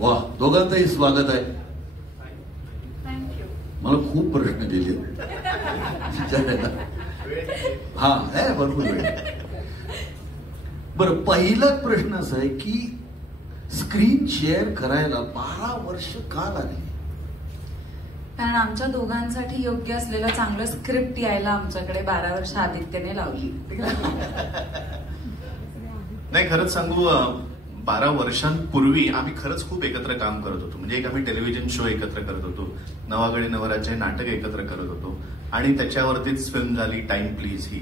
वा, दोघांचंही स्वागत आहे. थँक्यू. मला खूप प्रश्न दिले हा आहे, भरपूर वेळ. बरं, पहिलाच प्रश्न असा आहे की स्क्रीन शेअर करायला 12 वर्ष का लागली? कारण आमच्या दोघांसाठी योग्य असलेलं चांगलं स्क्रिप्ट यायला आमच्याकडे 12 वर्ष आदित्यने लावली. नाही, खरंच सांगू, 12 वर्षांपूर्वी आम्ही खरंच खूप एकत्र काम करत होतो. म्हणजे एक आम्ही टेलिव्हिजन शो एकत्र करत होतो, नवागडी नवराचे नाटक एकत्र करत होतो आणि त्याच्यावरतीच फिल्म झाली टाइम प्लीज ही.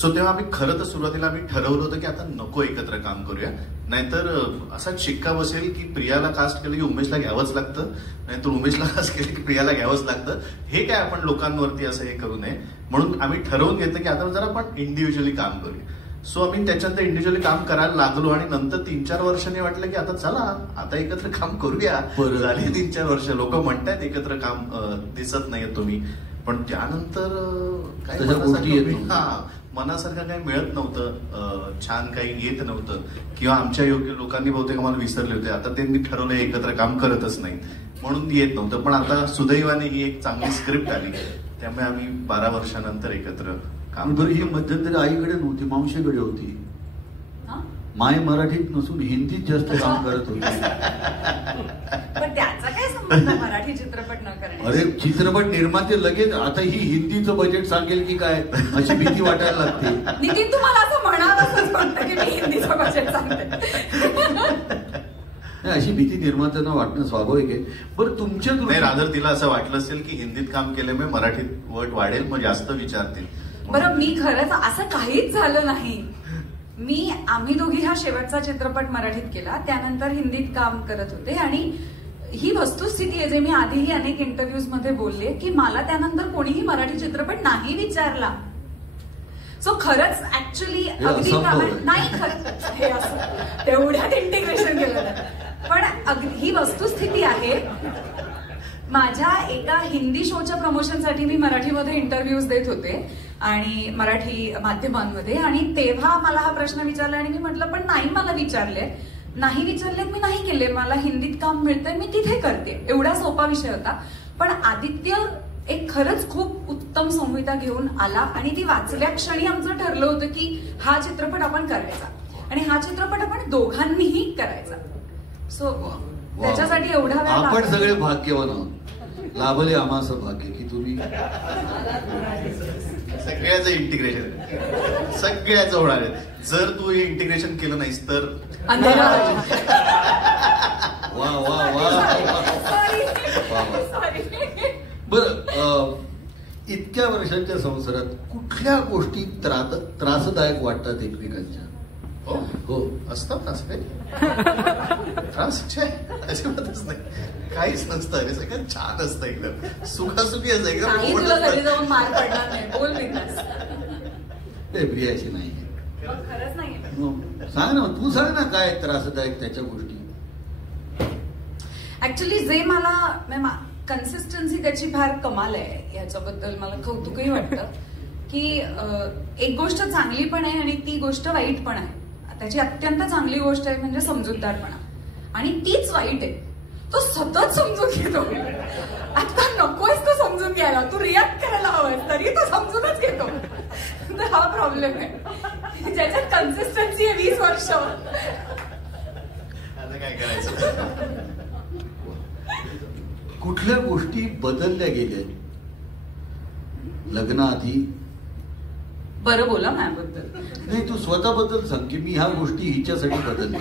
सो तेव्हा आम्ही खरं तर सुरुवातीला आम्ही ठरवलं होतं की आता नको एकत्र काम करूया, नाहीतर असाच शिक्का बसेल की प्रियाला कास्ट केलं की उमेशला घ्यावंच लागतं, नाहीतर उमेशला कास्ट केलं की प्रियाला घ्यावंच लागतं. हे काय आपण लोकांवरती असं हे करू नये, म्हणून आम्ही ठरवून घेतलं की आता जरा आपण इंडिव्हिज्युअली काम करूया. सो आम्ही त्याच्यानंतर इंडिव्हिज्युअली काम करायला लागलो आणि नंतर 3-4 वर्षांनी वाटलं की आता चला आता एकत्र काम करूया. झाली 3-4 वर्ष, लोक म्हणतायत एकत्र काम दिसत नाहीये तुम्ही, पण त्यानंतर काय मनासारखं काही मिळत नव्हतं, छान काही येत नव्हतं, किंवा आमच्या योग्य लोकांनी बहुतेक आम्हाला विसरले होते. आता त्यांनी ठरवलं एकत्र काम करतच नाही म्हणून येत नव्हतं. पण आता सुदैवाने ही एक चांगली स्क्रिप्ट आली, त्यामुळे आम्ही 12 वर्षानंतर एकत्र काम. बरं, ही मध्यंतरी आईकडे नव्हती, मावशीकडे होती. माय मराठीत नसून हिंदीत जास्त काम करत होती. पण त्याचा काय संबंध मराठी चित्रपट न करणे? अरे, चित्रपट निर्माते लगेच आता ही हिंदीचं बजेट सांगेल की काय अशी भीती वाटायला लागते. नितीन, तुम्हाला असं म्हणावंच वाटतं की मी हिंदीचं बजेट सांगते? अशी भीती निर्मात्यांना वाटणं स्वाभाविक आहे. बरं, तुमच्या रादर तिला असं वाटलं असेल की हिंदीत काम केल्यामुळे मराठीत वट वाढेल, मग जास्त विचारतील. बरं, मी खरंच असं काहीच झालं नाही. आम्ही दोघी हा शेवटचा चित्रपट मराठीत केला, त्यानंतर हिंदीत काम करत होते आणि ही वस्तुस्थिती आहे, जे मी आधीही अनेक इंटरव्ह्यूज मध्ये बोलले, की मला त्यानंतर कोणीही मराठी चित्रपट नाही विचारला. सो खरंच ऍक्च्युली अगदी नाही, हे असं तेवढ्यात इंटिग्रेशन केलं. पण ही वस्तुस्थिती आहे. माझ्या एका हिंदी शोच्या प्रमोशनसाठी मी मराठीमध्ये इंटरव्ह्यूज देत होते आणि मराठी माध्यमांमध्ये, आणि तेव्हा मला हा प्रश्न विचारला आणि मी म्हटलं पण नाही, मला नाही विचारले मी नाही केले, मला हिंदीत काम मिळतंय, मी तिथे करते. एवढा सोपा विषय होता. पण आदित्य एक खरंच खूप उत्तम संहिता घेऊन आला आणि ती वाचल्या क्षणी आमचं ठरलं होतं की हा चित्रपट आपण करायचा आणि हा चित्रपट आपण दोघांनीही करायचा. सो त्याच्यासाठी एवढा वेळ आपण सगळे भाग्यवान आहोत. लाभले आम्हाला भाग्य की तुम्ही सगळ्याचं इंटिग्रेशन सगळ्याच होणार आहे. जर तू हे इंटिग्रेशन केलं नाहीस तर वा वा वा. बरं, इतक्या वर्षांच्या संसारात कुठल्या गोष्टी त्रासदायक वाटतात एकमेकांच्या? हो, असतात असं काही त्रास अजिबातच नाही, काहीच नसतं. अरे सगळं छान असतं, एकदम सुखासुखी असतं, एकदम मार पडणार नाही. बोल प्रियाशी नाही, खरंच नाही. सांग ना, तू सांग ना काय त्रासदायक त्याच्या गोष्टी. ऍक्च्युली जे मला कन्सिस्टन्सी त्याची फार कमाल आहे, याच्याबद्दल मला कौतुकही वाटतं की एक गोष्ट चांगली पण आहे आणि ती गोष्ट वाईट पण आहे. त्याची अत्यंत चांगली गोष्ट आहे म्हणजे समजूतदारपणा, आणि तीच वाईट आहे. तो सतत समजून घेतो. आता नकोयस तो समजून घ्यायला, तू रिॲक्ट करायला हवंय तरी तो समजूनच घेतो. तर हा प्रॉब्लेम आहे ज्याच्यात कन्सिस्टन्सी आहे 20 वर्ष. काय करायचं? कुठल्या गोष्टी बदलल्या गेल्या लग्नाआधी? बरं बोला माझ्याबद्दल. नाही, तू स्वतःबद्दल सांग की मी ह्या गोष्टी हिच्यासाठी बदलल्या.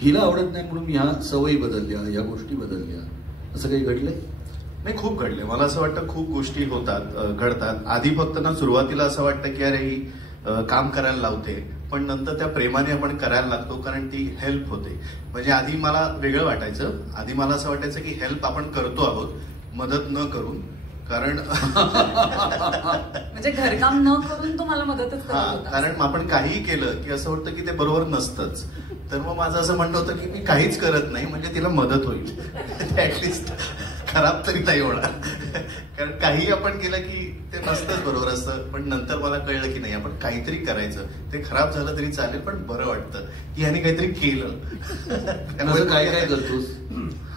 हिला आवडत नाही म्हणून ह्या सवयी बदलल्या, ह्या गोष्टी बदलल्या, असं काही घडलंय? नाही, खूप घडले. मला असं वाटतं खूप गोष्टी घडतात. आधी फक्त ना सुरुवातीला असं वाटतं की अरे ही काम करायला लावते, पण नंतर त्या प्रेमाने आपण करायला लागतो कारण ती हेल्प होते. म्हणजे आधी मला वेगळं वाटायचं, आधी मला असं वाटायचं की हेल्प आपण करतो आहोत मदत न करून, कारण म्हणजे घरकाम न करून तुम्हाला मदतच करत. कारण आपण काहीही केलं की असं वाटतं की ते बरोबर नसतंच. तर मग माझं असं म्हणणं होतं की मी काहीच करत नाही म्हणजे तिला मदत होईल, ऍटलिस्ट खराब तरी नाही होणार. कारण काही आपण केलं की ते नसतंच बरोबर असतं, पण नंतर मला कळलं की नाही आपण काहीतरी करायचं. ते खराब झालं तरी चालेल पण बरं वाटतं की ह्याने काहीतरी केलं. काय काय करतोस?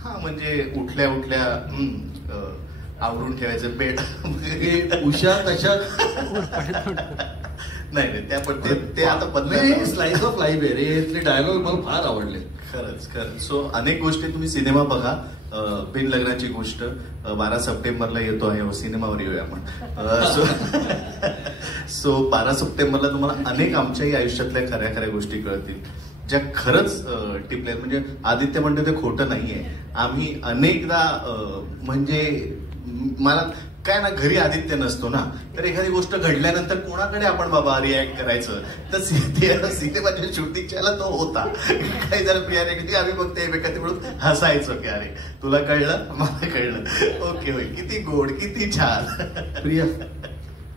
हा म्हणजे उठल्या उठल्या आवरून ठेवायचं बेड. उषा तशा नाही त्या पण ते आता बदल स्लाइस ऑफ लाईफ आहे रे. ते डायलॉग मला फार आवडले. खरंच. सो अनेक गोष्टी तुम्ही सिनेमा बघा. बिन लग्नाची गोष्ट 12 सप्टेंबरला येतो आहे, सिनेमावर येऊया आपण. सो 12 सप्टेंबरला तुम्हाला अनेक आमच्याही आयुष्यातल्या खऱ्या खऱ्या गोष्टी कळतील ज्या खरंच टिपल्या. म्हणजे आदित्य म्हणतो ते खोटं नाहीये. आम्ही अनेकदा म्हणजे मला काय ना, घरी आदित्य नसतो ना, तर एखादी गोष्ट घडल्यानंतर कोणाकडे आपण बाबा रिॲक्ट करायचं, तर सिनेमाच्या शूटिंगच्या तो होता. काही जरा प्रियाने आम्ही फक्त एकमेकांनी मिळून हसायचो की अरे तुला कळलं मला कळलं, ओके होय, किती गोड किती छान. प्रिया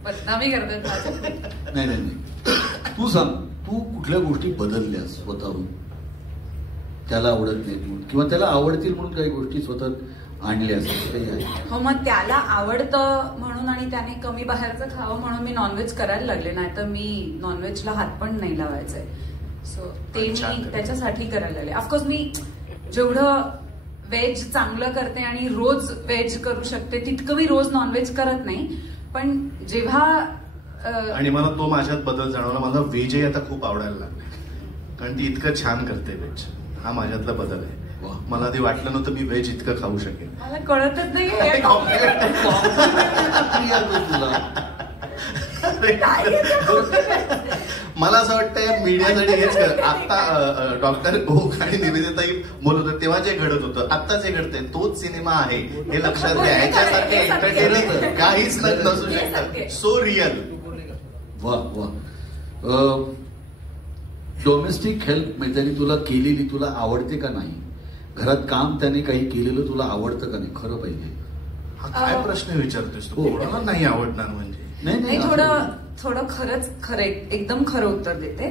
बदनामी करतात. नाही तू सांग, तू कुठल्या गोष्टी बदलल्यास स्वतःहून त्याला आवडत नाहीत म्हणून, किंवा त्याला आवडतील म्हणून काही गोष्टी स्वतः आणल्या असं? हो, मग त्याला आवडतं म्हणून आणि त्याने कमी बाहेरचं खावं म्हणून मी नॉनव्हेज करायला लागले. नाही तर मी नॉनव्हेजला हात पण नाही लावायचंय. सो ते मी त्याच्यासाठी करायला लागले. ऑफकोर्स मी जेवढं व्हेज चांगलं करते आणि रोज व्हेज करू शकते तितकं मी रोज नॉनव्हेज करत नाही. पण जेव्हा आणि मला तो माझ्यात बदल जाणवला. मला व्हेजही आता खूप आवडायला लागले कारण ती इतकं छान करते व्हेज. हा माझ्यातला बदल आहे. मला आधी वाटलं नव्हतं मी व्हेज इतकं खाऊ शकेन. मला कळतच नाही. मला असं वाटतं मीडियासाठी हेच आता डॉक्टर ओक आणि निवेदिताई बोलत होते तेव्हा जे घडत होतं आता जे घडतंय तोच सिनेमा आहे हे लक्षात घ्या. ह्याच्यासारखे एंटरटेनिंग काहीच नसू शकतं. So real. वा. डोमेस्टिक हेल्प मैत्रिणी तुला केलेली तुला आवडते का नाही? घरात काम त्याने काही केलेलं तुला आवडतं का नाही? खरं पाहिजे. हा काय प्रश्न विचारतोस तू? कोणाला नाही आवडणार म्हणजे? नाही थोडं खरं एकदम खरं उत्तर देते.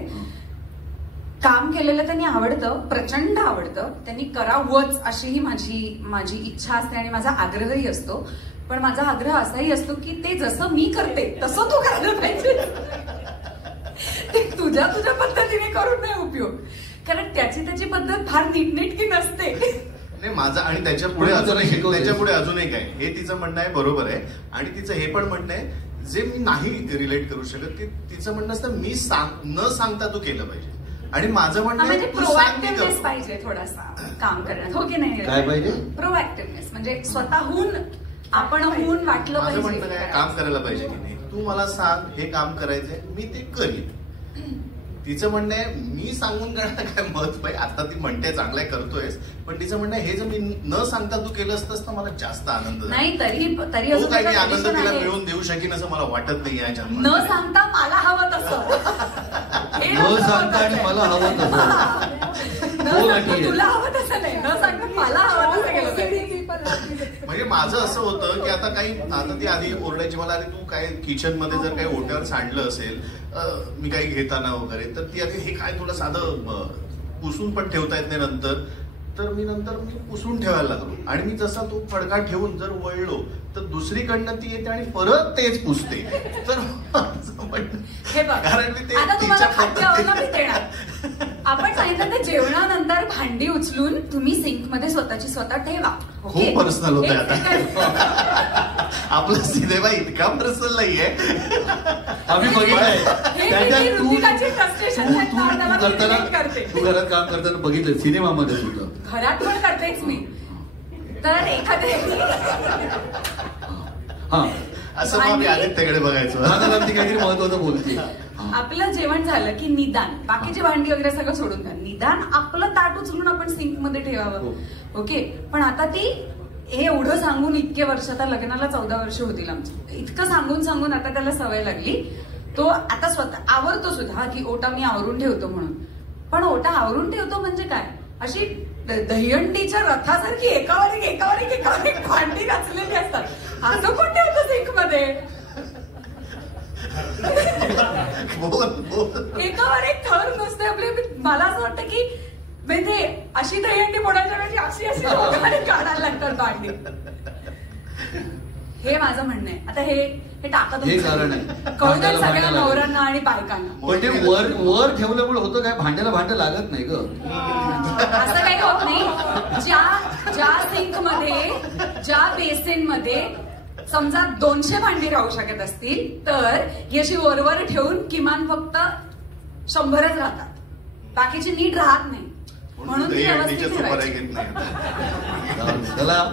काम केलेलं त्यांनी आवडतं, प्रचंड आवडतं. त्यांनी करावंच अशीही माझी इच्छा असते आणि माझा आग्रहही असतो. पण माझा आग्रह असाही असतो की ते जसं मी करते तसं तू करायला पाहिजे. ते तुझ्या पद्धतीने करून नाही उपयोग. कारण त्याची पद्धत फार नीटनेटकी नसते. नाही माझा आणि त्याच्या पुढे अजून एक आहे. हे तिचं म्हणणं आहे, बरोबर आहे. आणि तिचं हे पण म्हणणं आहे जे मी नाही रिलेट करू शकत की तिचं म्हणणं असतं मी न सांगता तू केलं पाहिजे. आणि माझं म्हणणं म्हणजे प्रोएक्टिव्हनेस पाहिजे थोडासा काम करण्यात. हो की नाही? काय पाहिजे? प्रोएक्टिव्हनेस म्हणजे स्वतःहून आपण होऊन वाटलं पाहिजे. माझं म्हणणं काय, काम करायला पाहिजे की नाही, तू मला सांग हे काम करायचंय मी ते करीन. तिचं म्हणणं आहे मी सांगून करणार काय महत्व आहे. आता ती म्हणते चांगलं करतोयस, पण तिचं म्हणणं हे जर मी न सांगता तू केलं असतंस तर मला जास्त आनंद नाही. तरी काही आनंद तिला मिळवून देऊ शकीन असं मला वाटत नाही याच्या. न सांगता मला हवं तसं, न सांगता आणि मला हवं तसं, तुला हवं तसं नाही, न सांगता मला हवं तसं केलं. म्हणजे माझं असं होतं की आता ती आधी ओरडायची मला, अरे तू काय किचन मध्ये जर काही ओट्यावर सांडलं असेल मी काही घेताना वगैरे, तर ती आधी हे काय तुला साधं पुसून पण ठेवता येत नाही नंतर. तर मी पुसून ठेवायला लागलो. आणि मी जसा तो फडका ठेवून जर वळलो तर दुसरीकडनं ती येते आणि परत तेच पुसते. तर कारण मी ते आपण सांगितलं तर जेवणानंतर भांडी उचलून तुम्ही सिंक मध्ये स्वतः ठेवा. खूप पर्सनल होत आता आपला सिनेमा इतका पर्सनल नाहीये. आम्ही बघितलंय तू घरात काम करताना बघितलं, सिनेमामध्ये सुद्धा घरात पण करतेच मी. तर एखाद्या असं आम्ही आदित्यकडे बघायचो. काहीतरी महत्वाचं बोलते. आपलं जेवण झालं की निदान बाकीची भांडी वगैरे सगळं सोडून द्या, निदान आपलं ताट उचलून आपण सिंक मध्ये ठेवावं. ओके. पण आता ती हे एवढं सांगून इतके वर्ष, आता लग्नाला 14 वर्ष होतील आमची, इतकं सांगून आता त्याला सवय लागली. तो आता स्वतः आवरतो सुद्धा की ओटा मी आवरून ठेवतो म्हणून. पण ओटा आवरून ठेवतो म्हणजे काय, अशी दहीहंडीच्या रथासारखी एकावर एक भांडी घातलेली असतात. असं कोण ठेवतं सिंक मध्ये? एकावर एक थर नसते आपले. मला असं वाटतं की म्हणजे अशी दहीहंडी फोडायच्या वेळी अशी काढायला लागतात भांडी. हे माझं म्हणणं आहे. आता हे टाकत हे कारण आहे. कळतं भांड्याला सगळ्या भांडं लागत. नवऱ्यांना आणि बायकांना. पण ते वर ठेवल्यामुळे होतं काय, भांड्याला भांडं लागत नाही ग. असं काही होत नाही. ज्या सिंक मध्ये, ज्या बेसिन मध्ये समजा 200 भांडी राहू शकत असतील तर ही अशी वर ठेवून किमान फक्त 100च राहतात, बाकीची नीट राहत नाही. म्हणून ती व्यवस्थित ठेवायची. घेत नाही त्याला